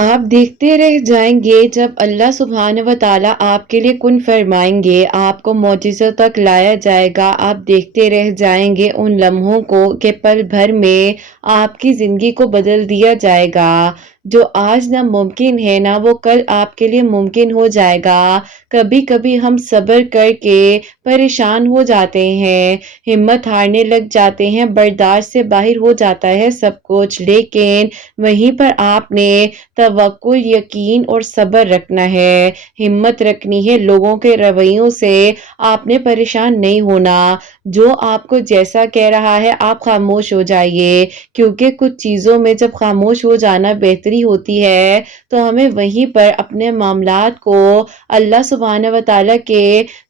आप देखते रह जाएंगे जब अल्लाह सुब्हान व तआला आपके लिए कुन फरमाएंगे, आपको मौजिज़ों तक लाया जाएगा। आप देखते रह जाएंगे उन लम्हों को कि पल भर में आपकी ज़िंदगी को बदल दिया जाएगा। जो आज ना मुमकिन है ना वो कल आपके लिए मुमकिन हो जाएगा। कभी कभी हम सब्र करके परेशान हो जाते हैं, हिम्मत हारने लग जाते हैं, बर्दाश्त से बाहर हो जाता है सब कुछ, लेकिन वहीं पर आपने तवक्कुल, यकीन और सब्र रखना है, हिम्मत रखनी है। लोगों के रवैयों से आपने परेशान नहीं होना। जो आपको जैसा कह रहा है आप खामोश हो जाइए, क्योंकि कुछ चीज़ों में जब खामोश हो जाना बेहतरी होती है तो हमें वहीं पर अपने मामलात को अल्लाह सुब्हानहू व तआला के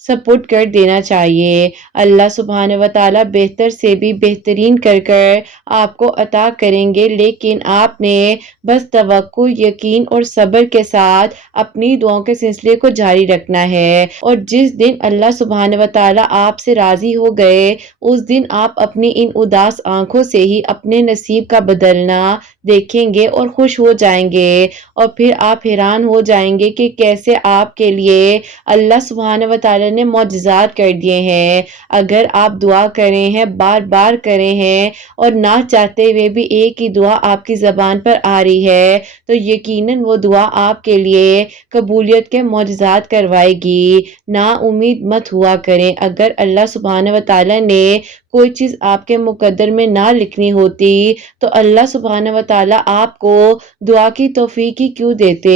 सपुर्द कर देना चाहिए। अल्लाह सुब्हानहू व तआला बेहतर से भी बेहतरीन कर कर आपको अता करेंगे, लेकिन आपने बस तवक्कुल, यकीन और सब्र के साथ अपनी दुआओं के सिलसिले को जारी रखना है। और जिस दिन अल्लाह सुब्हानहू व तआला आपसे राज़ी हो गए उस दिन आप अपनी इन उदास आंखों से ही अपने नसीब का बदलना देखेंगे और खुश हो जाएंगे। और फिर आप हैरान हो जाएंगे कि कैसे आपके लिए अल्लाह सुब्हानहू व तआला ने मौजिज़ात कर दिए हैं। अगर आप दुआ करे हैं, बार बार करे हैं और ना चाहते हुए भी एक ही दुआ आपकी ज़बान पर आ रही है तो यकीनन वो दुआ आपके लिए कबूलियत के मौजिज़ात करवाएगी। ना उम्मीद मत हुआ करें। अगर अल्लाह सुब्हानहू व तआला ने कोई चीज़ आपके मुकद्दर में ना लिखनी होती तो अल्लाह सुब्हानहू व तआला आपको दुआ की तौफीक ही क्यों देते।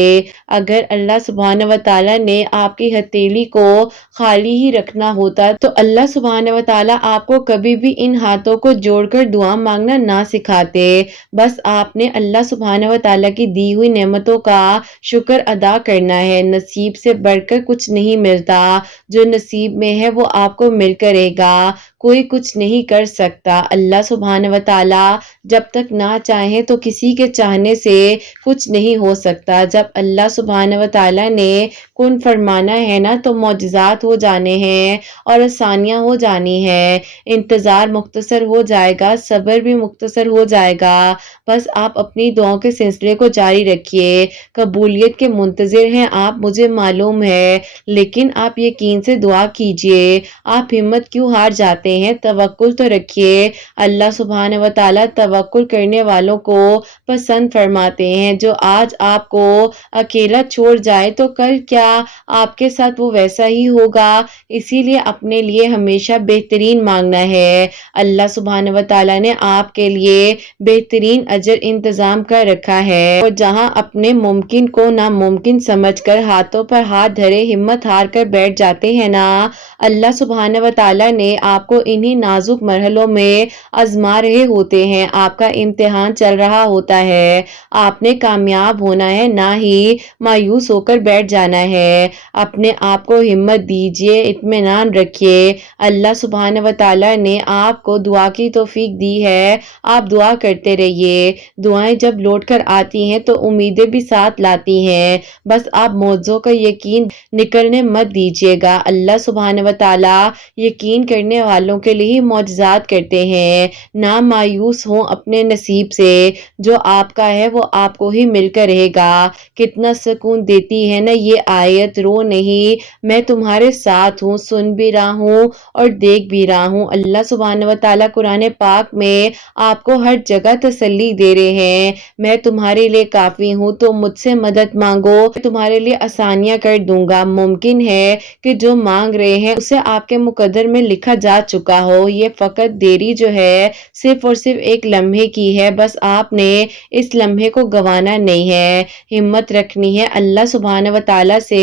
अगर अल्लाह सुब्हानहू व तआला ने आपकी हथेली को खाली ही रखना होता तो अल्लाह सुब्हानहू व तआला आपको कभी भी इन हाथों को जोड़कर दुआ मांगना ना सिखाते। बस आपने अल्लाह सुब्हानहू व तआला की दी हुई नेमतों का शुक्र अदा करना है। नसीब से बढ़कर कुछ नहीं मिलता, जो नसीब में है वो आपको मिलकर रहेगा। कोई कुछ नहीं कर सकता। अल्लाह सुब्हानहू व तआला जब तक ना चाहे तो किसी के चाहने से कुछ नहीं हो सकता। जब अल्लाह सुब्हानहू व तआला ने कुन फरमाना है ना तो मौजिज़ात हो जाने हैं और आसानियाँ हो जानी हैं। इंतज़ार मुख्तसर हो जाएगा, सब्र भी मुख्तसर हो जाएगा। बस आप अपनी दुआओं के सिलसिले को जारी रखिए। कबूलियत के मुंतज़िर हैं आप, मुझे मालूम है, लेकिन आप यकीन से दुआ कीजिए। आप हिम्मत क्यों हार जाते हैं? तवक्कुल तो रखिए। अल्लाह सुब्हानहू व तआला तवक्कुल करने वालों को पसंद फरमाते हैं। जो आज आपको अकेला छोड़ जाए तो कल क्या आपके साथ वो वैसा ही होगा। इसीलिए अपने लिए हमेशा बेहतरीन मांगना है। अल्लाह सुब्हानहू व तआला ने आपके लिए बेहतरीन अजर इंतजाम कर रखा है। और जहां अपने मुमकिन को नामुमकिन समझकर हाथों पर हाथ धरे हिम्मत हार कर बैठ जाते हैं ना, अल्लाह सुब्हानहू व तआला ने आपको इन्हीं नाजुक मरहलों में आजमा रहे होते हैं। आपका इम्तिहान चल रहा होता है। आपने कामयाब होना है, ना ही मायूस होकर बैठ जाना है। अपने आप को हिम्मत दीजिए, इत्मीनान रखिए। अल्लाह सुब्हानहू व तआला ने आपको दुआ की तौफीक दी है। आप दुआ करते रहिए। दुआएं जब लौट कर आती हैं तो उम्मीदें भी साथ लाती हैं। बस आप मौजों का यकीन निकलने मत दीजिएगा। अल्लाह सुब्हानहू व तआला यकीन करने वालों के लिए ही मौजिज़ात करते हैं। ना मायूस हों अपने नसीब से, जो आपका है वो आपको ही मिलकर रहेगा। कितना सुकून देती है ना ये आयत, रो नहीं, मैं तुम्हारे साथ हूँ, सुन भी रहा हूँ और देख भी रहा हूँ। अल्लाह सुब्हानहू व तआला कुरान पाक में आपको हर जगह तसल्ली दे रहे हैं। मैं तुम्हारे लिए काफ़ी हूँ, तो मुझसे मदद मांगो, तुम्हारे लिए आसानियाँ कर दूंगा। मुमकिन है कि जो मांग रहे हैं उसे आपके मुकद्दर में लिखा जा चुका हो। ये फ़कत देरी जो है सिर्फ और सिर्फ एक लम्हे की है। बस आपने इस लम्हे को गंवाना नहीं है, हिम्मत रखनी है। अल्लाह सुब्हानहू व तआला से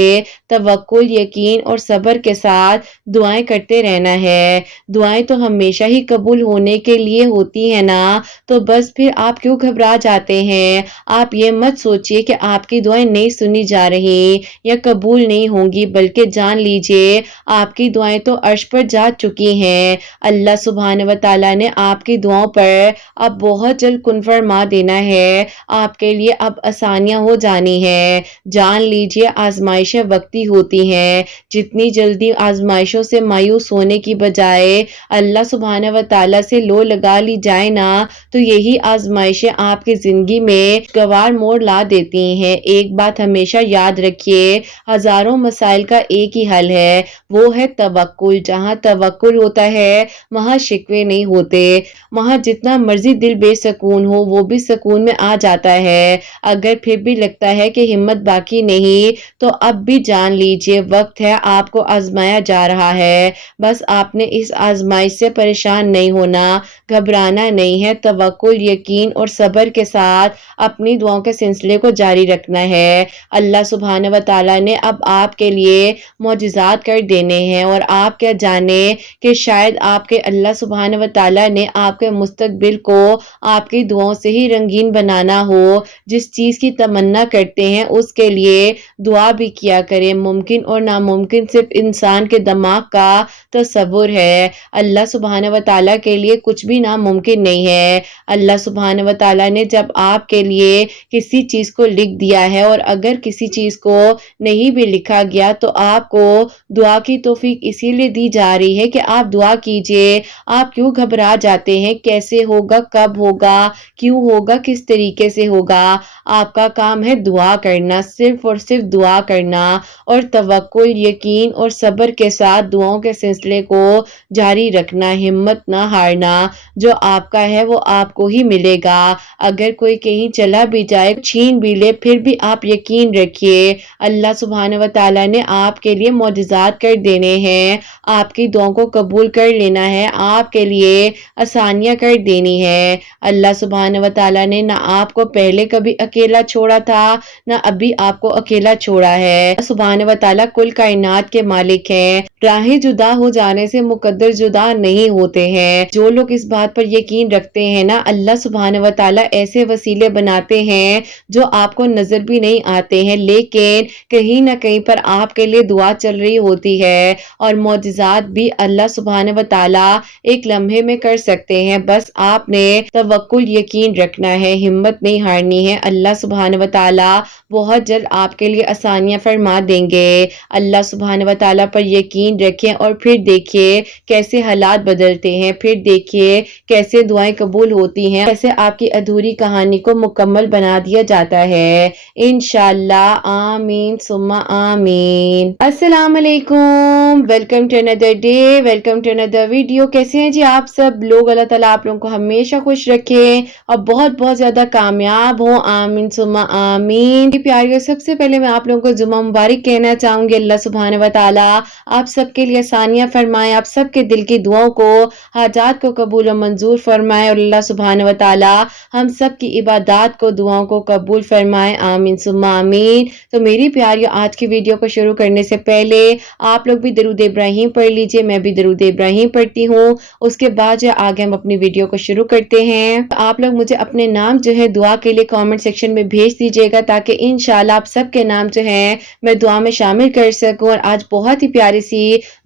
तवक्कुल, यकीन और सब्र के साथ दुआएं करते रहना है। दुआएं तो हमेशा ही कबूल होने के लिए होती है ना, तो बस फिर आप क्यों घबरा जाते हैं। आप ये मत सोचिए कि आपकी दुआएं नहीं सुनी जा रही या कबूल नहीं होंगी, बल्कि जान लीजिए आपकी दुआएं तो अर्श पर जा चुकी हैं। ہیں۔ اللہ سبحانہ و تعالیٰ نے آپ کی دعاؤں پر اب بہت جلد کن فرما دینا ہے، آپ کے لیے اب آسانیاں ہو جانی ہے۔ جان لیجئے آزمائشیں وقتی ہوتی ہیں، جتنی جلدی آزمائشوں سے مایوس ہونے کی بجائے اللہ سبحانہ و تعالیٰ سے لو لگا لی جائے نا، تو یہی آزمائشیں آپ کی زندگی میں گوار موڑ لا دیتی ہیں۔ ایک بات ہمیشہ یاد رکھیے، ہزاروں مسائل کا ایک ہی حل ہے، وہ ہے توکل۔ جہاں توکل ہوتا ہے وہاں شکوے نہیں ہوتے، وہاں جتنا مرضی دل بے سکون ہو وہ بھی سکون میں آ جاتا ہے۔ اگر پھر بھی لگتا ہے کہ ہمت باقی نہیں، تو اب بھی جان لیجئے وقت ہے، آپ کو آزمایا جا رہا ہے، بس آپ نے اس آزمائش سے پریشان نہیں ہونا، گھبرانا نہیں ہے، توکل، یقین اور صبر کے ساتھ اپنی دعاؤں کے سلسلے کو جاری رکھنا ہے۔ اللہ سبحانہ و تعالیٰ نے اب آپ کے لیے معجزات کر دینے ہیں، اور آپ کیا جانے کہ شاید آپ کے اللہ سبحانہ و تعالیٰ نے آپ کے مستقبل کو آپ کی دعاؤں سے ہی رنگین بنانا ہو۔ جس چیز کی تمنا کرتے ہیں اس کے لیے دعا بھی کیا کریں۔ ممکن اور ناممکن صرف انسان کے دماغ کا تصور ہے، اللہ سبحانہ و تعالیٰ کے لیے کچھ بھی ناممکن نہیں ہے۔ اللہ سبحانہ و تعالیٰ نے جب آپ کے لیے کسی چیز کو لکھ دیا ہے، اور اگر کسی چیز کو نہیں بھی لکھا گیا تو آپ کو دعا کی توفیق اسی لیے دی جا رہی ہے کہ آپ دعا کیجئے۔ آپ کیوں گھبرا جاتے ہیں؟ کیسے ہوگا، کب ہوگا، کیوں ہوگا، کس طریقے سے ہوگا؟ آپ کا کام ہے دعا کرنا، صرف اور صرف دعا کرنا، اور توکل، یقین اور صبر کے ساتھ دعاؤں کے سلسلے کو جاری رکھنا، ہمت نہ ہارنا۔ جو آپ کا ہے وہ آپ کو ہی ملے گا۔ اگر کوئی کہیں چلا بھی جائے، چھین بھی لے، پھر بھی آپ یقین رکھیے، اللہ سبحانہ و تعالیٰ نے آپ کے لیے معجزات کر دینے ہیں، آپ کی دعاؤں کو قبول کر لینا ہے، آپ کے لیے آسانیاں کر دینی ہے۔ اللہ سبحانہ و تعالیٰ نے نہ آپ کو پہلے کبھی اکیلا چھوڑا تھا، نہ ابھی آپ کو اکیلا چھوڑا ہے۔ اللہ سبحانہ و تعالیٰ کل کائنات کے مالک ہیں، راہیں جدا ہو جانے سے مقدر جدا نہیں ہوتے ہیں۔ جو لوگ اس بات پر یقین رکھتے ہیں نا، اللہ سبحانہ و تعالیٰ ایسے وسیلے بناتے ہیں جو آپ کو نظر بھی نہیں آتے ہیں، لیکن کہیں نہ کہیں پر آپ کے لیے دعا چل رہی ہوتی ہے، اور معجزات بھی اللہ سبحانہ و تعالیٰ ایک لمحے میں کر سکتے ہیں۔ بس آپ نے توکل، یقین رکھنا ہے، ہمت نہیں ہارنی ہے۔ اللہ سبحانہ و تعالیٰ بہت جلد آپ کے لیے آسانیاں فرما دیں گے۔ اللہ سبحانہ و تعالیٰ پر یقین رکھیں، اور پھر دیکھیے کیسے حالات بدلتے ہیں، پھر دیکھیے کیسے دعائیں قبول ہوتی ہیں، کیسے آپ کی ادھوری کہانی کو مکمل بنا دیا جاتا ہے، انشاءاللہ۔ آمین ثم آمین۔ السلام علیکم، welcome to another day, welcome to another video. کیسے ہیں جی آپ سب لوگ؟ اللہ تعالیٰ آپ لوگوں کو ہمیشہ خوش رکھے اور بہت بہت زیادہ کامیاب ہوں، آمین ثم آمین۔ پیاریو، سب سے پہلے میں آپ لوگوں کو جمعہ مبارک کہنا چاہوں گی۔ اللہ سبحانہ و تعالیٰ آپ سب کے لیے آسانیاں فرمائے، آپ سب کے دل کی دعاؤں کو، حاجات کو قبول و منظور فرمائے، اور اللہ سبحانہ و تعالیٰ ہم سب کی عبادات کو، دعاؤں کو قبول فرمائے، آمین ثم آمین۔ تو میری پیاریو، آج کی ویڈیو کو شروع کرنے سے پہلے آپ لوگ بھی درود ابراہیم پڑھ لیجئے، میں بھی درود ابراہیم پڑھتی ہوں، اس کے بعد جو آگے ہم اپنی ویڈیو کو شروع کرتے ہیں۔ آپ لوگ مجھے اپنے نام جو ہے دعا کے لیے کامنٹ سیکشن میں بھیج دیجئے گا، تاکہ انشاءاللہ آپ سب کے نام جو ہیں میں دعا میں شامل کر سکوں۔ اور آج بہت ہی پیاری سی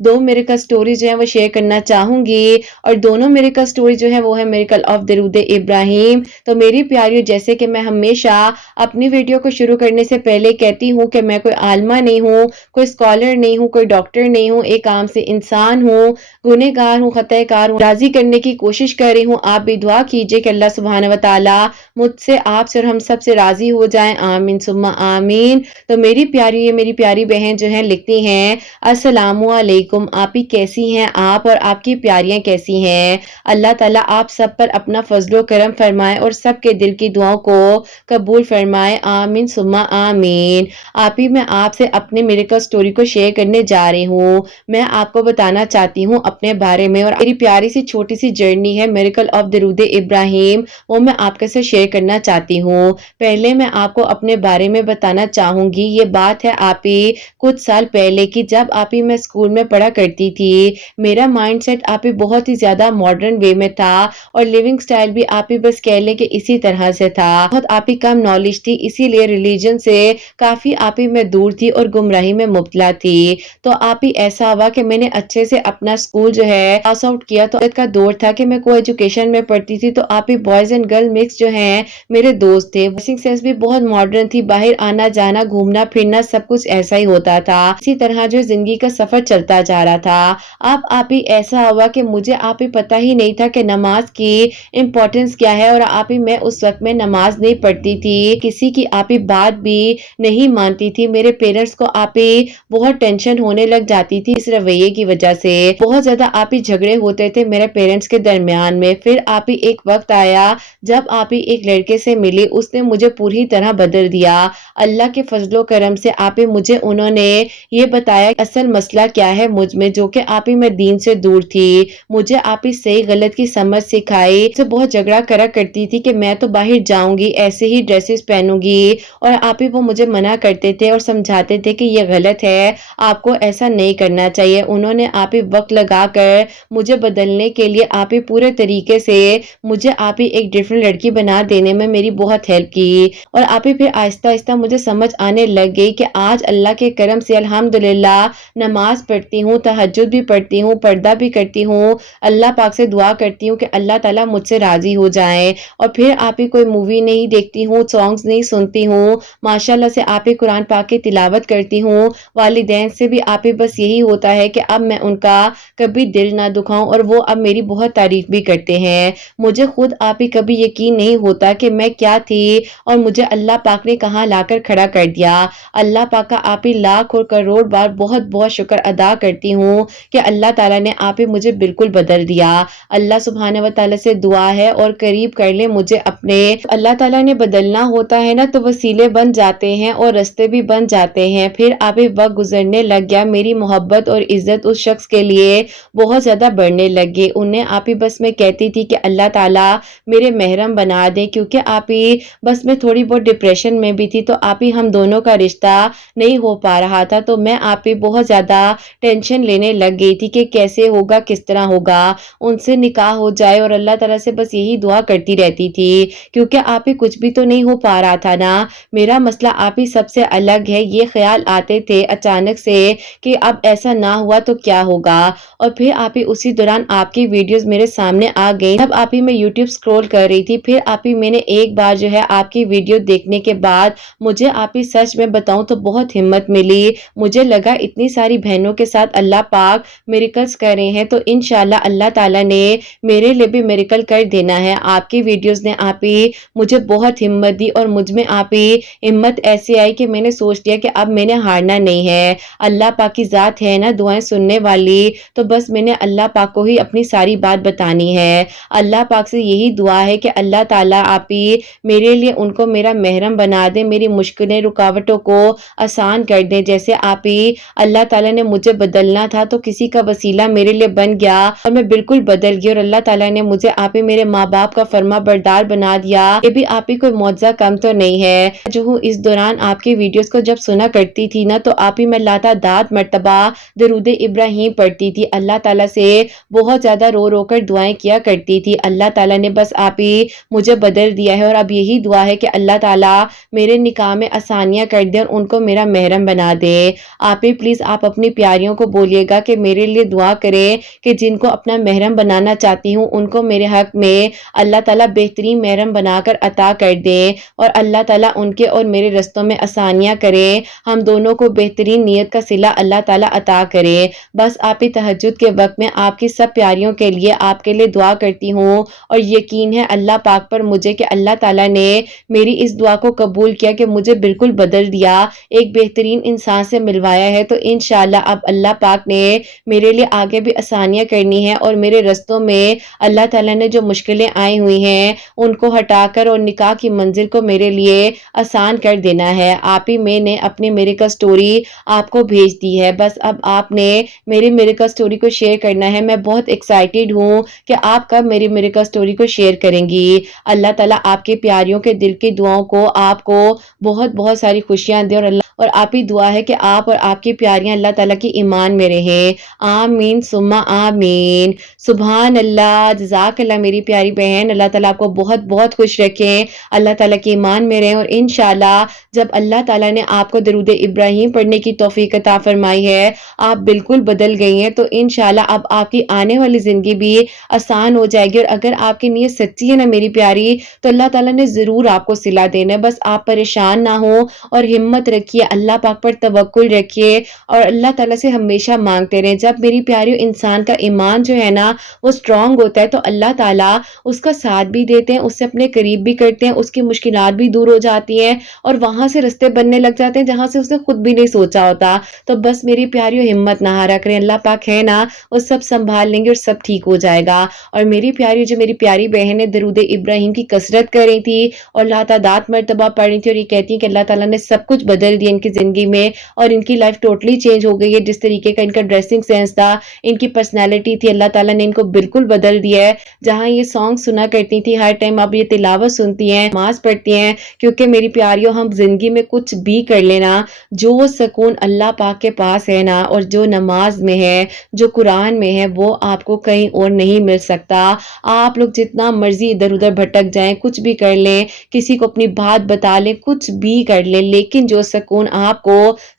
دو میریکل سٹوری جو ہیں وہ شیئر کرنا چاہوں گی، اور دونوں میریکل سٹوری جو ہے وہ ہے میریکل آف درود ابراہیم۔ تو میری پیاریو، جیسے کہ میں ہمیشہ اپنی ویڈیو کو شروع کرنے سے پہلے کہتی ہوں کہ میں کوئی عالمہ نہیں ہوں، کوئی اسکالر نہیں ہوں، کوئی ڈاکٹر نہیں ہوں، ایک عام سے انسان ہوں، گنہگار ہوں، خطا کار ہوں، راضی کرنے کی کوشش کر رہی ہوں۔ آپ بھی دعا کیجئے کہ اللہ سبحانہ و تعالیٰ مجھ سے، آپ سے اور ہم سب سے راضی ہو جائیں، آمین ثم آمین۔ تو میری پیاری، یہ میری پیاری بہن جو ہیں لکھتی ہیں، السلام علیکم، آپ ہی کیسی ہیں آپ، اور آپ کی پیاریاں کیسی ہیں؟ اللہ تعالیٰ آپ سب پر اپنا فضل و کرم فرمائے، اور سب کے دل کی دعاؤں کو قبول فرمائے، آمین ثم آمین۔ آپ ہی میں آپ سے اپنے میریکل سٹوری کو شیئر کرنے جا رہی ہوں۔ میں آپ کو بتانا چاہتی ہوں اپنے بارے میں، اور میری پیاری سی چھوٹی سی جرنی ہے میریکل آف درود ابراہیم، وہ میں آپ کے ساتھ شیئر کرنا چاہتی ہوں۔ پہلے میں آپ کو اپنے بارے میں بتانا چاہوں گی، یہ بات ہے آپ ہی کچھ سال پہلے کی، جب آپ ہی میں اسکول میں پڑھا کرتی تھی۔ میرا مائنڈ سیٹ آپ ہی بہت ہی زیادہ ماڈرن وے میں تھا، اور لیونگ سٹائل بھی آپ ہی بس کہہ لیں کہ اسی طرح سے تھا۔ بہت آپ ہی کم نالج تھی، اسی لیے ریلیجن سے کافی آپ ہی میں دور تھی اور گمراہی میں مبتلا تھی۔ تو آپ ہی ایسا ہوا کہ میں نے اچھے سے اپنا اسکول اسکول جو ہے پاس آؤٹ کیا تو کا دور تھا کہ میں کو ایجوکیشن میں پڑھتی تھی، تو آپ ہی بوائز اینڈ گرل مکس جو ہیں میرے دوست تھے. ڈریسنگ سینس بھی بہت ماڈرن تھی، باہر آنا جانا گھومنا پھرنا سب کچھ ایسا ہی ہوتا تھا. اسی طرح جو زندگی کا سفر چلتا جا رہا تھا. اب آپ ہی ایسا ہوا کہ مجھے آپ ہی پتہ ہی نہیں تھا کہ نماز کی امپورٹنس کیا ہے، اور آپ ہی میں اس وقت میں نماز نہیں پڑھتی تھی، کسی کی آپ ہی بات بھی نہیں مانتی تھی. میرے پیرنٹس کو آپ ہی بہت ٹینشن ہونے لگ جاتی تھی اس رویے کی وجہ سے. بہت زیادہ آپ ہی جھگڑے ہوتے تھے میرے پیرنٹس کے درمیان میں. پھر آپ ہی ایک وقت آیا جب آپ ہی ایک لڑکے سے ملی، اس نے مجھے پوری طرح بدل دیا. اللہ کے فضل و کرم سے آپ ہی مجھے انہوں نے یہ بتایا اصل مسئلہ کیا ہے مجھ میں، جو کہ آپ ہی میں دین سے دور تھی. مجھے آپ ہی صحیح غلط کی سمجھ سکھائی. سے بہت جھگڑا کرا کرتی تھی کہ میں تو باہر جاؤں گی ایسے ہی ڈریسز پہنوں گی، اور آپ ہی وہ مجھے منع کرتے تھے اور سمجھاتے تھے کہ یہ غلط ہے، آپ کو ایسا نہیں کرنا چاہیے. انہوں نے آپ ہی وقت لگا کر مجھے بدلنے کے لیے آپ ہی پورے طریقے سے مجھے آپ ہی ایک ڈیفرنٹ لڑکی بنا دینے میں میری بہت ہیلپ کی. اور آپ ہی پھر آہستہ آہستہ مجھے سمجھ آنے لگ گئی کہ آج اللہ کے کرم سے الحمدللہ نماز پڑھتی ہوں، تہجد بھی پڑھتی ہوں، پردہ بھی کرتی ہوں، اللہ پاک سے دعا کرتی ہوں کہ اللہ تعالیٰ مجھ سے راضی ہو جائیں. اور پھر آپ ہی کوئی مووی نہیں دیکھتی ہوں، سانگز نہیں سنتی ہوں، ماشاءاللہ سے آپ ہی قرآن پاک کی تلاوت کرتی ہوں. والدین سے بھی آپ ہی بس یہی ہوتا ہے کہ اب میں ان کا کبھی دل نہ دکھاؤں، اور وہ اب میری بہت تعریف بھی کرتے ہیں. مجھے خود آپ ہی کبھی یقین نہیں ہوتا کہ میں کیا تھی اور مجھے اللہ پاک نے کہاں لا کر کھڑا کر دیا. اللہ پاک کا آپ ہی لاکھ اور کروڑ بار بہت بہت شکر ادا کرتی ہوں کہ اللہ تعالیٰ نے آپ ہی مجھے بالکل بدل دیا. اللہ سبحانہ و تعالیٰ سے دعا ہے اور قریب کر لے مجھے اپنے. اللہ تعالیٰ نے بدلنا ہوتا ہے نا تو وسیلے بن جاتے ہیں اور رستے بھی بن جاتے ہیں. پھر آپ ہی وقت گزرنے لگ گیا، میری محبت اور عزت اس شخص کے لیے بہت زیادہ بڑھنے لگے. انہیں آپ ہی بس میں کہتی تھی کہ اللہ تعالیٰ میرے محرم بنا دے، کیونکہ آپ ہی بس میں تھوڑی بہت ڈپریشن میں بھی تھی، تو آپ ہی ہم دونوں کا رشتہ نہیں ہو پا رہا تھا. تو میں آپ ہی بہت زیادہ ٹینشن لینے لگ گئی تھی کہ کیسے ہوگا، کس طرح ہوگا، ان سے نکاح ہو جائے. اور اللہ تعالیٰ سے بس یہی دعا کرتی رہتی تھی، کیونکہ آپ ہی کچھ بھی تو نہیں ہو پا رہا تھا نا. میرا مسئلہ آپ ہی سب سے الگ ہے. یہ خیال آتے تھے اچانک سے کہ اب ایسا نہ ہوا تو کیا ہوگا. اور پھر آپ ہی اسی دوران آپ کی ویڈیوز میرے سامنے آ گئی. تب آپ ہی میں یوٹیوب سکرول کر رہی تھی، پھر آپ ہی میں نے ایک بار جو ہے آپ کی ویڈیو دیکھنے کے بعد مجھے آپ ہی سچ میں بتاؤں تو بہت ہمت ملی. مجھے لگا اتنی ساری بہنوں کے ساتھ اللہ پاک میریکلز کر رہے ہیں تو انشاءاللہ اللہ تعالیٰ نے میرے لیے بھی میریکل کر دینا ہے. آپ کی ویڈیوز نے آپ ہی مجھے بہت ہمت دی، اور مجھ میں آپ ہی ہمت ایسی آئی کہ میں نے سوچ لیا کہ اب میں نے ہارنا نہیں ہے. اللہ پاک کی ذات ہے نا دعائیں سننے والی، تو بس میں نے اللہ پاک کو ہی اپنی ساری بات بتانی ہے. اللہ پاک سے یہی دعا ہے کہ اللہ تعالیٰ آپ ہی میرے لیے ان کو میرا محرم بنا دے، میری مشکلیں رکاوٹوں کو آسان کر دے. جیسے آپ ہی اللہ تعالیٰ نے مجھے بدلنا تھا تو کسی کا وسیلہ میرے لیے بن گیا اور میں بالکل بدل گئی، اور اللہ تعالیٰ نے مجھے آپ ہی میرے ماں باپ کا فرما بردار بنا دیا. یہ بھی آپ ہی کوئی معجزہ کم تو نہیں ہے. جو ہوں اس دوران آپ کی ویڈیوز کو جب سنا کرتی تھی نا تو آپ ہی میں لاتعداد مرتبہ درود ابراہیم پڑھتی تھی. اللہ تعالیٰ سے بہت زیادہ رو رو کر دعائیں کیا کرتی تھی. اللہ تعالیٰ نے بس آپ ہی مجھے بدل دیا ہے، اور اب یہی دعا ہے کہ اللہ تعالیٰ میرے نکاح میں آسانیاں کر دے اور ان کو میرا محرم بنا دے. آپ ہی پلیز آپ اپنی پیاریوں کو بولیے گا کہ میرے لیے دعا کریں کہ جن کو اپنا محرم بنانا چاہتی ہوں ان کو میرے حق میں اللہ تعالیٰ بہترین محرم بنا کر عطا کر دے، اور اللہ تعالیٰ ان کے اور میرے رستوں میں آسانیاں کرے. ہم دونوں کو بہترین نیت کا صلہ اللہ تعالیٰ عطا کرے. بس آپ ہی تہجد کے وقت میں آپ کی سب پیاریوں کے لیے آپ کے لیے دعا کرتی ہوں، اور یقین ہے اللہ پاک پر مجھے کہ اللہ تعالیٰ نے میری اس دعا کو قبول کیا کہ مجھے بالکل بدل دیا، ایک بہترین انسان سے ملوایا ہے. تو انشاءاللہ اب اللہ پاک نے میرے لیے آگے بھی آسانیاں کرنی ہے، اور میرے رستوں میں اللہ تعالیٰ نے جو مشکلیں آئی ہوئی ہیں ان کو ہٹا کر اور نکاح کی منزل کو میرے لیے آسان کر دینا ہے. آپ ہی میں نے اپنی میریکل سٹوری آپ کو بھیج دی ہے. بس اب آپ نے میری میریکل سٹوری کو شیئر کرنا ہے. میں بہت ایکسائٹیڈ ہوں کہ آپ کب میری میریکل سٹوری کو شیئر کریں گی. اللہ تعالیٰ آپ کے پیاریوں کے دل کی دعاؤں کو آپ کو بہت بہت ساری خوشیاں دے، اور آپ ہی دعا ہے کہ آپ اور آپ کی پیاریاں اللہ تعالیٰ کی ایمان میں رہیں. آمین ثم آمین. سبحان اللہ. جزاک اللہ میری پیاری بہن. اللہ تعالیٰ آپ کو بہت بہت خوش رکھیں، اللہ تعالیٰ کی ایمان میں رہیں، اور انشاءاللہ جب اللہ تعالیٰ نے آپ کو درود ابراہیم پڑھنے کی توفیق عطا فرمائی ہے، آپ بالکل بدل گئی ہیں، تو انشاءاللہ इंशाल्लाह अब आपकी आने वाली ज़िंदगी भी आसान हो जाएगी। और अगर आपकी नीयत सच्ची है ना मेरी प्यारी, तो अल्लाह ताला ने ज़रूर आपको सिला देना है। बस आप परेशान ना हो और हिम्मत रखिए, अल्लाह पाक पर तवक्कुल रखिए और अल्लाह ताला से हमेशा माँगते रहें। जब मेरी प्यारी इंसान का ईमान जो है ना वो स्ट्रॉन्ग होता है, तो अल्लाह ताला उसका साथ भी देते हैं, उससे अपने करीब भी करते हैं, उसकी मुश्किलात भी दूर हो जाती हैं और वहाँ से रास्ते बनने लग जाते हैं जहाँ से उसने खुद भी नहीं सोचा होता। तो बस मेरी प्यारियों हिम्मत ना हारा करें, अल्लाह पाक है ना, वो सब सँभाल लेंगे और सब ठीक हो जाएगा। और मेरी प्यारी जो मेरी प्यारी बहन है दरूद इब्राहिम की कसरत कर रही थी और लातादात मर्तबा पढ़ रही थी और ये कहती है कि अल्लाह ताला ने सब कुछ बदल दिया इनकी ज़िंदगी में और इनकी लाइफ टोटली चेंज हो गई है। जिस तरीके का इनका ड्रेसिंग सेंस था, इनकी पर्सनैलिटी थी, अल्लाह ताला ने इनको बिल्कुल बदल दिया है। जहाँ ये सॉन्ग सुना करती थी हर टाइम अब ये तिलावत सुनती हैं, नमाज़ पढ़ती हैं, क्योंकि मेरी प्यारियों हम ज़िंदगी में कुछ भी कर लेना, जो सुकून अल्लाह पाक के पास है ना और जो नमाज में है, जो कुरान में है, वो आपको कहीं और नहीं मिल सकता। आप लोग जितना मर्ज़ी इधर-उधर भटक जाएँ, कुछ भी कर लें, किसी को अपनी बात बता लें, कुछ भी कर लें, लेकिन जो सुकून आपको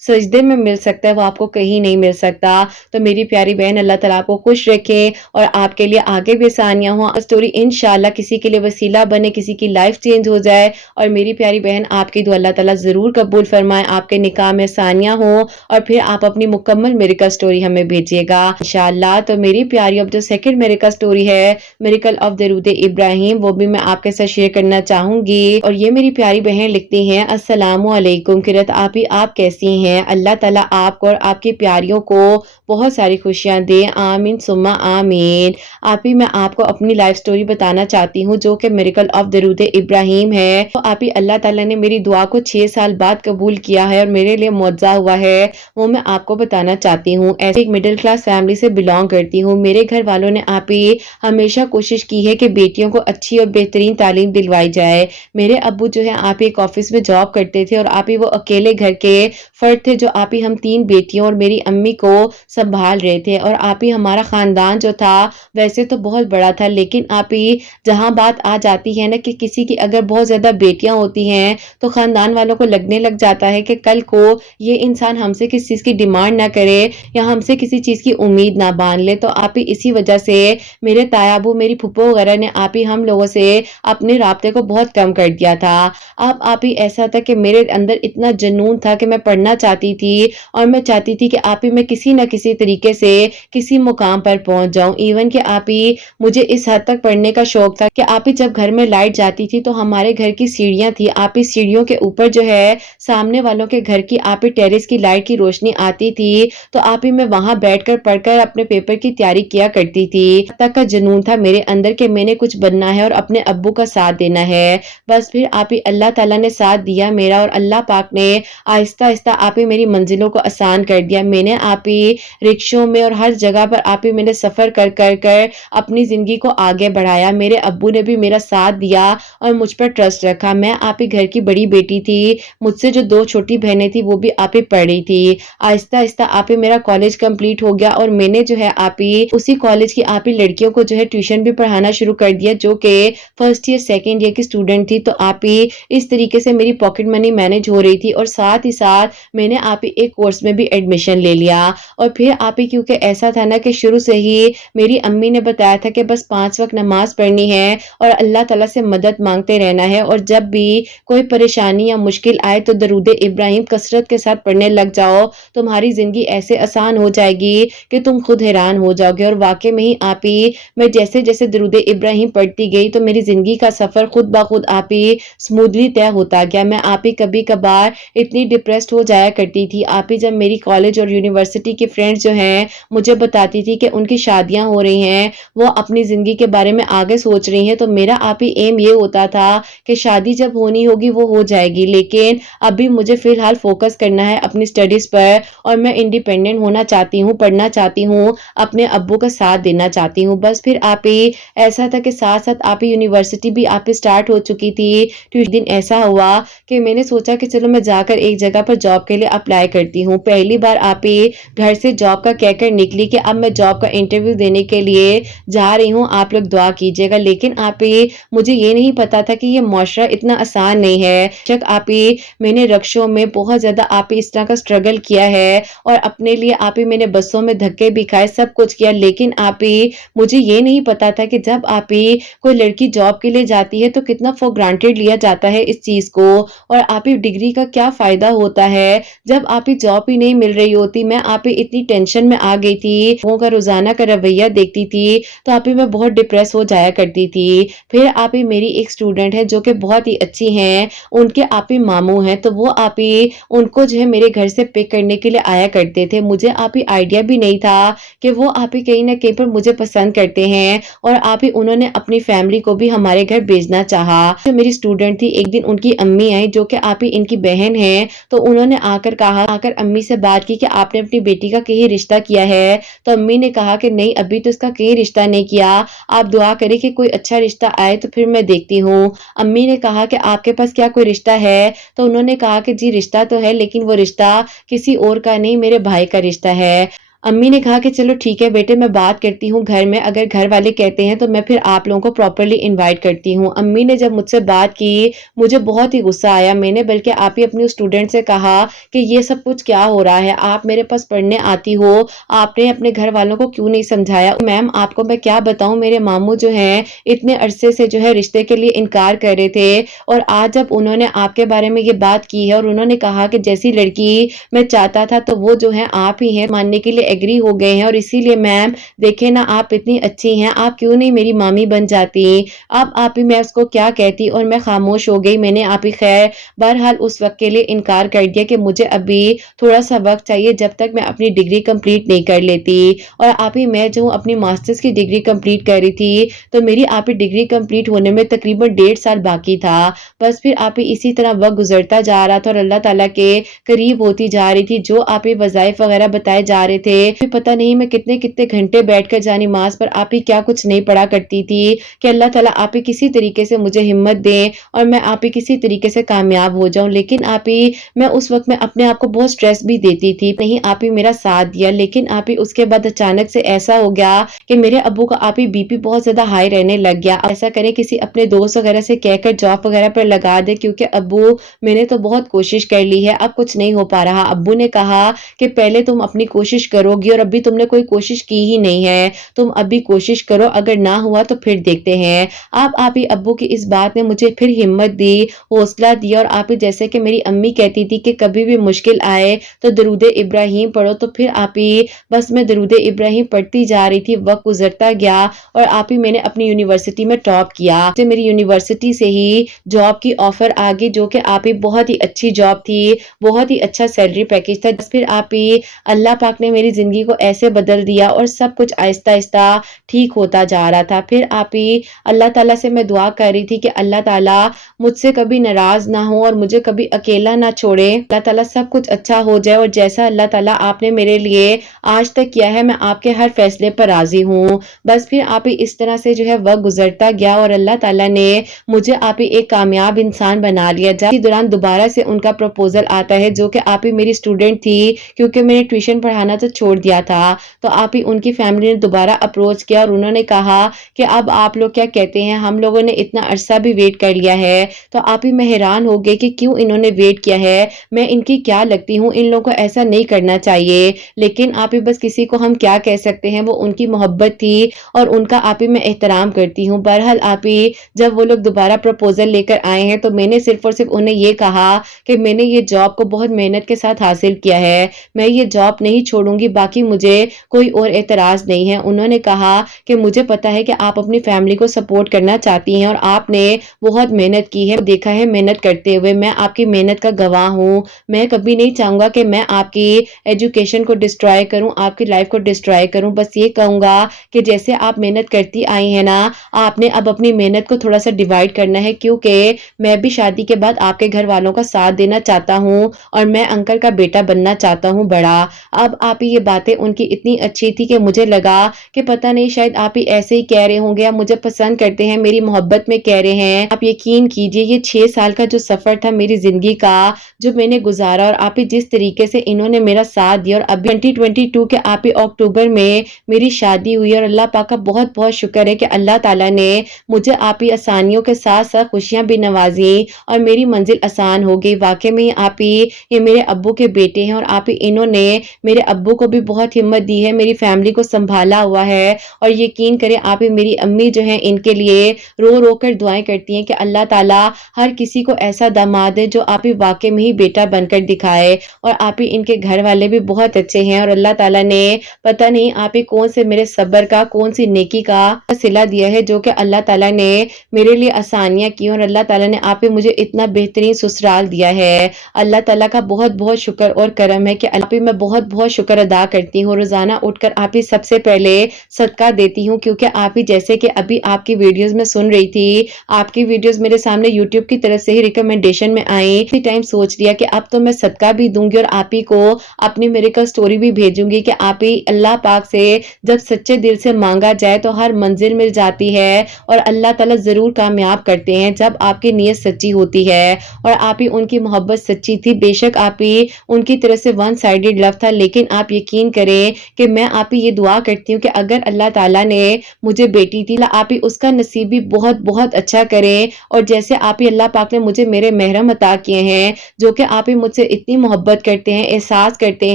सजदे में मिल सकता है, वो आपको कहीं नहीं मिल सकता। तो मेरी प्यारी बहन अल्लाह ताला आपको खुश रखे और आपके लिए आगे भी आसानियाँ हों। स्टोरी इंशाल्लाह किसी के लिए वसीला बने, किसी की लाइफ चेंज हो जाए और मेरी प्यारी बहन आपकी दुआ अल्लाह ताला ज़रूर कबूल फरमाए, आपके निकाह में आसानियाँ हों और फिर आप अपनी मुकम्मल मिरेकल स्टोरी हमें भेजिएगा इंशाल्लाह। तो मेरी प्यारी अब जो सेकंड मिरेकल स्टोरी है, मिरेकल ऑफ दरूद इब्राहिम, वो भी मैं आपके साथ शेयर करना चाहूँगी। और ये मेरी प्यारी बहन लिखती हैं, अस्सलामु अलैकुम किरत आपी, आप कैसी हैं? अल्लाह ताला आपको और आपकी प्यारियों को बहुत सारी खुशियाँ दे, आमीन सुम्मा आमीन। आप ही मैं आपको अपनी लाइफ स्टोरी बताना चाहती हूँ जो कि मिरेकल ऑफ दरूद इब्राहिम है। तो आप ही अल्लाह ताला ने मेरी दुआ को 6 साल बाद कबूल किया है और मेरे लिए मुआवजा हुआ है, वो मैं आपको बताना चाहती हूँ। ऐसे एक मिडिल क्लास फैमिली से बिलोंग करती हूँ। मेरे घर वालों ने आप ही हमेशा कोशिश की है कि बेटियों को अच्छी और बेहतरीन तालीम दिलवाई जाए। मेरे अब्बू जो है आप ही एक ऑफिस में जॉब करते थे और आप ही वो अकेले घर के फर्द थे जो आप ही हम 3 बेटियों और मेरी अम्मी को संभाल रहे थे। और आप ही हमारा खानदान जो था वैसे तो बहुत बड़ा था, लेकिन आप ही जहाँ बात आ जाती है ना कि किसी की अगर बहुत ज़्यादा बेटियां होती हैं तो खानदान वालों को लगने लग जाता है कि कल को ये इंसान हमसे किसी चीज़ की डिमांड ना करे या हमसे किसी चीज़ की उम्मीद ना बांध ले। तो आप ही इसी वजह से मेरे तायाबू, मेरी फुप्पो वगैरह ने आप ही हम लोगों से अपने राब्ते को बहुत कम कर दिया था। अब आप ही ऐसा था कि मेरे अंदर इतना जुनून था कि मैं पढ़ना चाहती थी और मैं चाहती थी कि आप ही मैं किसी न किसी तरीके से किसी मुकाम पर पहुंच जाऊं। इवन कि आप ही मुझे इस हद तक पढ़ने का शौक था कि आप ही जब घर में लाइट जाती थी तो हमारे घर की सीढ़ियां थी, आप ही सीढ़ियों के ऊपर जो है सामने वालों के घर की आप ही टेरेस की लाइट की रोशनी आती थी, तो आप ही मैं वहां बैठकर पढ़कर अपने पेपर की तैयारी किया करती थी। तक का जुनून था मेरे अंदर कि मैंने कुछ बनना है और अपने अब्बू का साथ देना है। बस फिर आप ही अल्लाह ताला ने साथ दिया मेरा और अल्लाह पाक ने आहिस्ता आहिस्ता आप ही मेरी मंजिलों को आसान कर दिया। मैंने आप ही रिक्शों में और हर जगह पर आप ही मैंने सफ़र कर कर कर अपनी ज़िंदगी को आगे बढ़ाया। मेरे अब्बू ने भी मेरा साथ दिया और मुझ पर ट्रस्ट रखा। मैं आप ही घर की बड़ी बेटी थी, मुझसे जो 2 छोटी बहनें थी वो भी आप ही पढ़ रही थी। आहिस्ता आहिस्ता आप ही मेरा कॉलेज कंप्लीट हो गया और मैंने जो है आप ही उसी कॉलेज की आप ही लड़कियों को जो है ट्यूशन भी पढ़ाना शुरू कर दिया जो कि फर्स्ट ईयर सेकेंड ईयर की स्टूडेंट थी। तो आप ही इस तरीके से मेरी पॉकेट मनी मैनेज हो रही थी और साथ ही साथ मैंने आप ही एक कोर्स में भी एडमिशन ले लिया। और फिर आप ही क्योंकि ऐसा था ना कि शुरू से ही मेरी अम्मी ने बताया था कि बस 5 वक्त नमाज पढ़नी है और अल्लाह ताला से मदद मांगते रहना है और जब भी कोई परेशानी या मुश्किल आए तो दरूद इब्राहिम कसरत के साथ पढ़ने लग जाओ, तुम्हारी ज़िंदगी ऐसे आसान हो जाएगी कि तुम खुद हैरान हो जाओगे। और वाकई में ही आप ही मैं जैसे जैसे दरूद इब्राहिम पढ़ती गई तो मेरी ज़िंदगी का सफ़र खुद ब खुद आप ही स्मूथली तय होता गया। मैं आप ही कभी कभार इतनी डिप्रेस्ड हो जाया करती थी। आप ही जब मेरी कॉलेज और यूनिवर्सिटी की फ्रेंड्स जो हैं मुझे बताती थी कि उनकी शादियां हो रही हैं, वो अपनी ज़िंदगी के बारे में आगे सोच रही हैं, तो मेरा आप ही एम ये होता था कि शादी जब होनी होगी वो हो जाएगी, लेकिन अभी मुझे फ़िलहाल फ़ोकस करना है अपनी स्टडीज़ पर और मैं इंडिपेंडेंट होना चाहती हूँ, पढ़ना चाहती हूँ, अपने अब्बू का साथ देना चाहती हूँ। बस फिर आप ही ऐसा था कि साथ-साथ आप ही यूनिवर्सिटी भी आप ही स्टार्ट हो चुकी थी। तो एक दिन ऐसा हुआ कि मैंने सोचा कि चलो मैं जाकर एक जगह पर जॉब के लिए अप्लाई करती हूँ। पहली बार आप ही घर से जॉब का कहकर निकली कि अब मैं जॉब का इंटरव्यू देने के लिए जा रही हूँ, आप लोग दुआ कीजिएगा। लेकिन आप ये मुझे ये नहीं पता था कि ये मुआशरा इतना आसान नहीं है। बेशक आप ये मैंने रक्षों में बहुत ज़्यादा आप इस तरह का स्ट्रगल किया है और अपने लिए आप ही मैंने बसों में धक्के भी खाए, सब कुछ किया, लेकिन आप ही मुझे ये नहीं पता था कि जब आप ही कोई लड़की जॉब के लिए जाती है तो कितना फॉर ग्रांटेड लिया जाता है इस चीज़ को, और आप ही डिग्री का क्या फ़ायदा होता है जब आप ही जॉब ही नहीं मिल रही होती। मैं आप ही इतनी टेंशन में आ गई थी, लोगों का रोज़ाना का रवैया देखती थी तो आप ही मैं बहुत डिप्रेस हो जाया करती थी। फिर आप ही मेरी एक स्टूडेंट है जो कि बहुत ही अच्छी हैं, उनके आप ही मामू हैं, तो वो आप ही उनको जो है मेरे घर से पिक करने के लिए आया करते थे। मुझे आप ही आइडिया भी नहीं था कि वो आप ही कहीं न कहीं पर मुझे पसंद करते हैं और आप ही उन्होंने अपनी फैमिली को भी हमारे घर भेजना चाहा। जो मेरी स्टूडेंट थी, एक दिन उनकी अम्मी आई जो कि आप ही इनकी बहन है, तो उन्होंने आकर अम्मी से बात की कि आपने अपनी बेटी का कहीं रिश्ता किया है? तो अम्मी ने कहा कि नहीं, अभी तो इसका कहीं रिश्ता नहीं किया, आप दुआ करें कि कोई अच्छा रिश्ता आए तो फिर मैं देखती हूँ। अम्मी ने कहा कि आपके पास क्या कोई रिश्ता है? तो उन्होंने कहा कि जी रिश्ता तो है, लेकिन वो रिश्ता किसी और का नहीं, मेरे भाई का रिश्ता है। अम्मी ने कहा कि चलो ठीक है बेटे, मैं बात करती हूँ घर में, अगर घर वाले कहते हैं तो मैं फिर आप लोगों को प्रॉपर्ली इनवाइट करती हूँ। अम्मी ने जब मुझसे बात की, मुझे बहुत ही गुस्सा आया। मैंने बल्कि आप ही अपनी स्टूडेंट से कहा कि ये सब कुछ क्या हो रहा है, आप मेरे पास पढ़ने आती हो, आपने अपने घर वालों को क्यों नहीं समझाया? मैम आपको मैं क्या बताऊं, मेरे मामू जो हैं इतने अरसे से जो है रिश्ते के लिए इनकार कर रहे थे, और आज जब उन्होंने आपके बारे में ये बात की है और उन्होंने कहा कि जैसी लड़की मैं चाहता था तो वो जो है आप ही हैं, मानने के लिए एग्री हो गए हैं, और इसीलिए मैम देखे ना, आप इतनी अच्छी हैं, आप क्यों नहीं मेरी मामी बन जाती? अब आप ही मैं उसको क्या कहती, और मैं खामोश हो गई। मैंने आप ही खैर बहरहाल उस वक्त के लिए इनकार कर दिया कि मुझे अभी थोड़ा सा वक्त चाहिए जब तक मैं अपनी डिग्री कंप्लीट नहीं कर लेती। और आप ही मैं जो अपनी मास्टर्स की डिग्री कंप्लीट कर रही थी, तो मेरी आप ही डिग्री कंप्लीट होने में तकरीबन 1.5 साल बाकी था। बस फिर आप ही इसी तरह वक्त गुजरता जा रहा था और अल्लाह ताला के करीब होती जा रही थी। जो आप ही वज़ाइफ वगैरह बताए जा रहे थे, फिर पता नहीं मैं कितने-कितने घंटे बैठकर जा नमाज़ पर आप ही क्या कुछ नहीं पढ़ा करती थी कि अल्लाह ताला आप ही किसी तरीके से मुझे हिम्मत दें और मैं आप ही किसी तरीके से कामयाब हो जाऊं। लेकिन आप ही मैं उस वक्त में अपने आप को बहुत स्ट्रेस भी देती थी, नहीं आप ही मेरा साथ दिया। लेकिन आप ही उसके बाद अचानक से ऐसा हो गया कि मेरे अब्बू का आप ही बीपी बहुत ज्यादा हाई रहने लग गया। ऐसा करें किसी अपने दोस्त वगैरह से कहकर जॉब वगैरह पर लगा दे, क्योंकि अब्बू मैंने तो बहुत कोशिश कर ली है, अब कुछ नहीं हो पा रहा। अब्बू ने कहा कि पहले तुम अपनी कोशिश करोगी और अभी तुमने कोई कोशिश की ही नहीं है, तुम अभी कोशिश करो, अगर ना हुआ तो फिर देखते हैं। आप ही अब्बू की इस बात ने मुझे फिर हिम्मत दी, हौसला दिया, और आप ही जैसे कि मेरी अम्मी कहती थी कि कभी भी मुश्किल आए तो दरूद इब्राहिम पढ़ो, तो फिर आप ही बस मैं दरूद इब्राहिम पढ़ती जा रही थी। वक्त गुजरता गया और आप ही मैंने अपनी यूनिवर्सिटी में टॉप किया। मेरी यूनिवर्सिटी से ही जॉब की ऑफर आ गई, जो कि आप ही बहुत ही अच्छी जॉब थी, बहुत ही अच्छा सैलरी पैकेज था। फिर आप ही अल्लाह पाक ने मेरी जिंदगी को ऐसे बदल दिया और सब कुछ आहिस्ता आहिस्ता ठीक होता जा रहा था। फिर आप ही अल्लाह ताला से मैं दुआ कर रही थी कि अल्लाह ताला मुझसे कभी नाराज ना हो और मुझे कभी अकेला ना छोड़े, अल्लाह ताला सब कुछ अच्छा हो जाए, और जैसा अल्लाह ताला आपने मेरे लिए आज तक किया है, मैं आपके हर फैसले पर राजी हूँ। बस फिर आप ही इस तरह से जो है वक्त गुजरता गया और अल्लाह ताला ने मुझे आप ही एक कामयाब इंसान बना लिया। इसी दौरान दोबारा से उनका प्रपोजल आता है, जो कि आप ही मेरी स्टूडेंट थी, क्योंकि मैंने ट्यूशन पढ़ाना तो छोड़ दिया था। तो आप ही उनकी फैमिली ने दोबारा अप्रोच किया और उन्होंने कहा कि अब आप लोग क्या कहते हैं, हम लोगों ने इतना अरसा भी वेट कर लिया है। तो आप ही मैं हैरान हो गए कि क्यों इन्होंने वेट किया है, मैं इनकी क्या लगती हूँ, इन लोगों को ऐसा नहीं करना चाहिए। लेकिन आप ही बस किसी को हम क्या कह सकते हैं, वो उनकी मोहब्बत थी और उनका आप ही मैं एहतराम करती हूँ। बहरहाल आप ही जब वो लोग दोबारा प्रपोजल लेकर आए हैं, तो मैंने सिर्फ और सिर्फ उन्हें ये कहा कि मैंने ये जॉब को बहुत मेहनत के साथ हासिल किया है, मैं ये जॉब नहीं छोड़ूंगी, बाकी मुझे कोई और एतराज नहीं है। उन्होंने कहा कि मुझे पता है कि आप अपनी फैमिली को सपोर्ट करना चाहती हैं और आपने बहुत मेहनत की है, देखा है मेहनत करते हुए, मैं आपकी मेहनत का गवाह हूँ। मैं कभी नहीं चाहूंगा कि मैं आपकी एजुकेशन को डिस्ट्रॉय करूं, आपकी लाइफ को डिस्ट्रॉय करूं। बस ये कहूंगा कि जैसे आप मेहनत करती आई हैं ना, आपने अब अपनी मेहनत को थोड़ा सा डिवाइड करना है, क्योंकि मैं भी शादी के बाद आपके घर वालों का साथ देना चाहता हूँ और मैं अंकल का बेटा बनना चाहता हूँ बड़ा। अब आप ये باتیں ان کی اتنی اچھی تھی کہ مجھے لگا کہ پتہ نہیں شاید آپ ہی ایسے ہی کہہ رہے ہوں گے، آپ مجھے پسند کرتے ہیں، میری محبت میں کہہ رہے ہیں۔ آپ یقین کیجئے یہ 6 سال کا جو سفر تھا میری زندگی کا، جو میں نے گزارا، اور آپ ہی جس طریقے سے انہوں نے میرا ساتھ دیا، اور ابھی 2022 کے آپ ہی اکتوبر میں میری شادی ہوئی، اور اللہ پاک کا بہت بہت شکر ہے کہ اللہ تعالیٰ نے مجھے آپ ہی آسانیوں کے ساتھ ساتھ خوشیاں بھی نوازی اور میری منزل آسان ہو گئی۔ واقعی میں آپ ہی یہ میرے ابو کے بیٹے ہیں، اور آپ ہی انہوں نے میرے ابو کو بھی بہت ہمت دی ہے، میری فیملی کو سنبھالا ہوا ہے، اور یقین کریں آپ ہی میری امی جو ہیں ان کے لیے رو رو کر دعائیں کرتی ہیں کہ اللہ تعالیٰ ہر کسی کو ایسا داماد دے جو آپ ہی واقعی میں ہی بیٹا بن کر دکھائے، اور آپ ہی ان کے گھر والے بھی بہت اچھے ہیں، اور اللہ تعالیٰ نے پتہ نہیں آپ ہی کون سے میرے صبر کا، کون سی نیکی کا صلہ دیا ہے، جو کہ اللہ تعالیٰ نے میرے لیے آسانیاں کی، اور اللہ تعالیٰ نے آپ ہی مجھے اتنا بہترین سسرال دیا ہے۔ اللہ تعالیٰ کا بہت بہت شکر اور کرم ہے کہ آپ ہی میں بہت بہت شکر ادا کرتی ہوں، روزانہ اٹھ کر آپ ہی سب سے پہلے صدقہ دیتی ہوں، کیونکہ آپ ہی جیسے کہ ابھی آپ کی ویڈیوز میں سن رہی تھی، آپ کی ویڈیوز میرے سامنے یوٹیوب کی طرف سے ہی ریکمنڈیشن میں آئیں، اسی ٹائم سوچ لیا کہ اب تو میں صدقہ بھی دوں گی اور آپ ہی کو اپنی میریکل سٹوری بھی بھیجوں گی کہ آپ ہی اللہ پاک سے جب سچے دل سے مانگا جائے تو ہر منزل مل جاتی ہے، اور اللہ تعالیٰ ضرور کامیاب کرتے ہیں جب آپ کی نیت سچی ہوتی ہے، اور آپ ہی ان کی محبت سچی تھی۔ بے شک آپ ہی ان کی طرف سے ون سائیڈڈ لو تھا، لیکن آپ یقین کریں کہ میں آپ ہی یہ دعا کرتی ہوں کہ اگر اللہ تعالیٰ نے مجھے بیٹی دی، آپ ہی اس کا نصیب بھی بہت بہت اچھا کریں، اور جیسے آپ ہی اللہ پاک نے مجھے میرے محرم عطا کیے ہیں، جو کہ آپ ہی مجھ سے اتنی محبت کرتے ہیں، احساس کرتے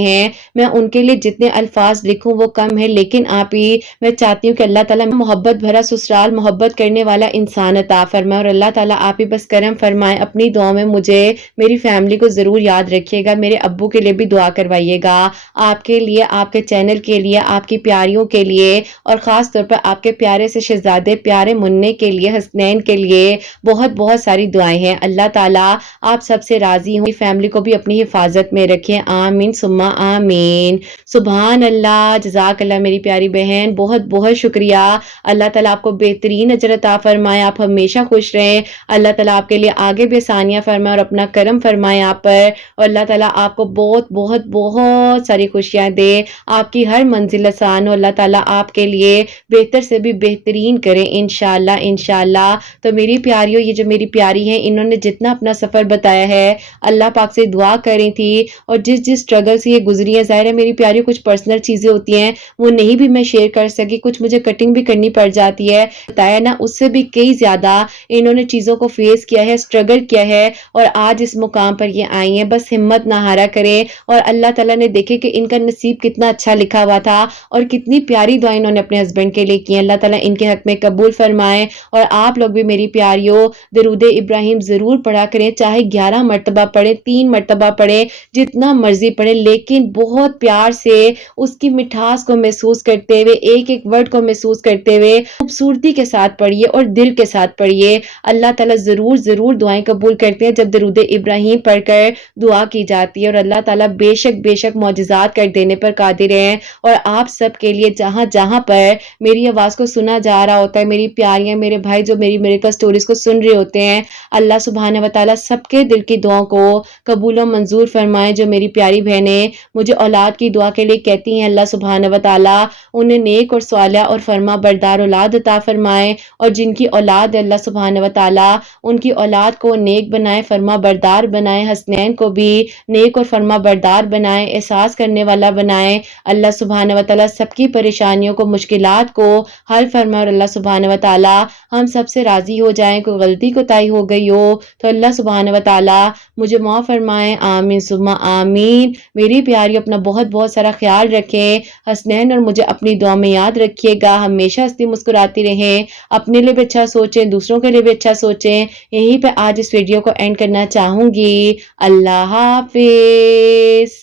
ہیں، میں ان کے لیے جتنے الفاظ لکھوں وہ کم ہے، لیکن آپ ہی میں چاہتی ہوں کہ اللہ تعالیٰ محبت بھرا سسرال، محبت کرنے والا انسان عطا فرمائے، اور اللہ تعالیٰ آپ ہی بس کرم فرمائے۔ اپنی دعاؤں میں مجھے، میری فیملی کو ضرور یاد رکھیے گا، میرے ابو کے لیے بھی دعا کروائیے گا، آپ کے لیے، آپ کے چینل کے لیے، آپ کی پیاریوں کے لیے، اور خاص طور پر آپ کے پیارے سے شہزادے پیارے منع کے لیے، حسنین کے لیے بہت بہت ساری دعائیں ہیں۔ اللہ تعالیٰ آپ سب سے راضی ہوں، فیملی کو بھی اپنی حفاظت میں رکھیں، آمین ثم آمین۔ سبحان اللہ، جزاک اللہ میری پیاری بہن، بہت بہت شکریہ۔ اللہ تعالیٰ آپ کو بہترین اجر عطا فرمائے، آپ ہمیشہ خوش رہیں، اللہ تعالیٰ آپ کے لیے آگے بھی آسانیاں فرمائے اور اپنا کرم فرمائے آپ پر، اور اللہ تعالیٰ آپ کو بہت بہت بہت ساری خوشیاں دے، آپ کی ہر منزل آسان ہو، اللہ تعالیٰ آپ کے لیے بہتر سے بھی بہترین کریں انشاءاللہ انشاءاللہ۔ تو میری پیاریوں، یہ جو میری پیاری ہیں انہوں نے جتنا اپنا سفر بتایا ہے، اللہ پاک سے دعا کریں تھی، اور جس اسٹرگل سے یہ گزری ہے، ظاہر ہے میری پیاری کچھ پرسنل چیزیں ہوتی ہیں وہ نہیں بھی میں شیئر کر سکی، کچھ مجھے کٹنگ بھی کرنی پڑ جاتی ہے، بتایا نا، اس سے بھی کئی زیادہ انہوں نے چیزوں کو فیس کیا ہے، اسٹرگل کیا ہے، اور آج اس مقام پر یہ آئی ہیں۔ بس ہمت نہ ہارا کریں، اور اللہ تعالیٰ نے دیکھے کہ ان کا نصیب کتنا اچھا لکھا ہوا تھا، اور کتنی پیاری دعائیں انہوں نے اپنے ہسبینڈ کے لیے کی ہیں، اللہ تعالیٰ ان کے حق میں قبول فرمائے۔ اور آپ لوگ بھی میری پیاریوں درود ابراہیم ضرور پڑھا کریں، چاہے 11 مرتبہ پڑھیں، 3 مرتبہ پڑھیں، جتنا مرضی پڑھیں، لیکن بہت پیار سے اس کی مٹھاس کو محسوس کرتے ہوئے، ایک ایک ورڈ کو محسوس کرتے ہوئے خوبصورتی کے ساتھ پڑھیے اور دل کے ساتھ پڑھیے۔ اللہ تعالیٰ ضرور ضرور دعائیں قبول کرتے ہیں جب درود ابراہیم پڑھ کر دعا کی جاتی ہے، اور اللہ تعالیٰ بے شک معجزات کر دینے پر قادر ہیں۔ اور آپ سب کے لیے جہاں جہاں پر میری آواز کو سنا جا رہا ہوتا ہے، میری پیاریاں، میرے بھائی جو میری میریکل سٹوریز کو سن رہے ہوتے ہیں، اللہ سبحانہ و تعالیٰ سب کے دل کی دعاؤں کو قبول و منظور فرمائے۔ جو میری پیاری بہنیں مجھے اولاد کی دعا کے لیے کہتی ہیں، اللہ سبحانہ و تعالیٰ انہیں نیک اور صالح اور فرما بردار اولاد عطا فرمائے، اور جن کی اولاد ہے اللہ سبحانہ و تعالیٰ ان کی اولاد کو نیک بنائے، فرما بردار بنائے، حسنین کو بھی نیک اور فرما بردار بنائے، احساس کرنے والا بنائے۔ اللہ سبحانہ و تعالیٰ سب کی پریشانیوں کو، مشکلات کو حل فرمائے، اور اللہ سبحانہ و تعالیٰ ہم سب سے راضی ہو جائیں۔ کوئی غلطی کوتاہی ہو گئی ہو تو اللہ سبحانہ و تعالیٰ مجھے معاف فرمائے، آمین ثم آمین۔ میری پیاری اپنا بہت بہت سارا خیال رکھیں، حسنین اور مجھے اپنی دعا میں یاد رکھیے گا، ہمیشہ ہنستی مسکراتی رہیں، اپنے لیے بھی اچھا سوچیں، دوسروں کے لیے بھی اچھا سوچیں۔ یہیں پہ آج اس ویڈیو کو اینڈ کرنا چاہوں گی۔ اللہ حافظ۔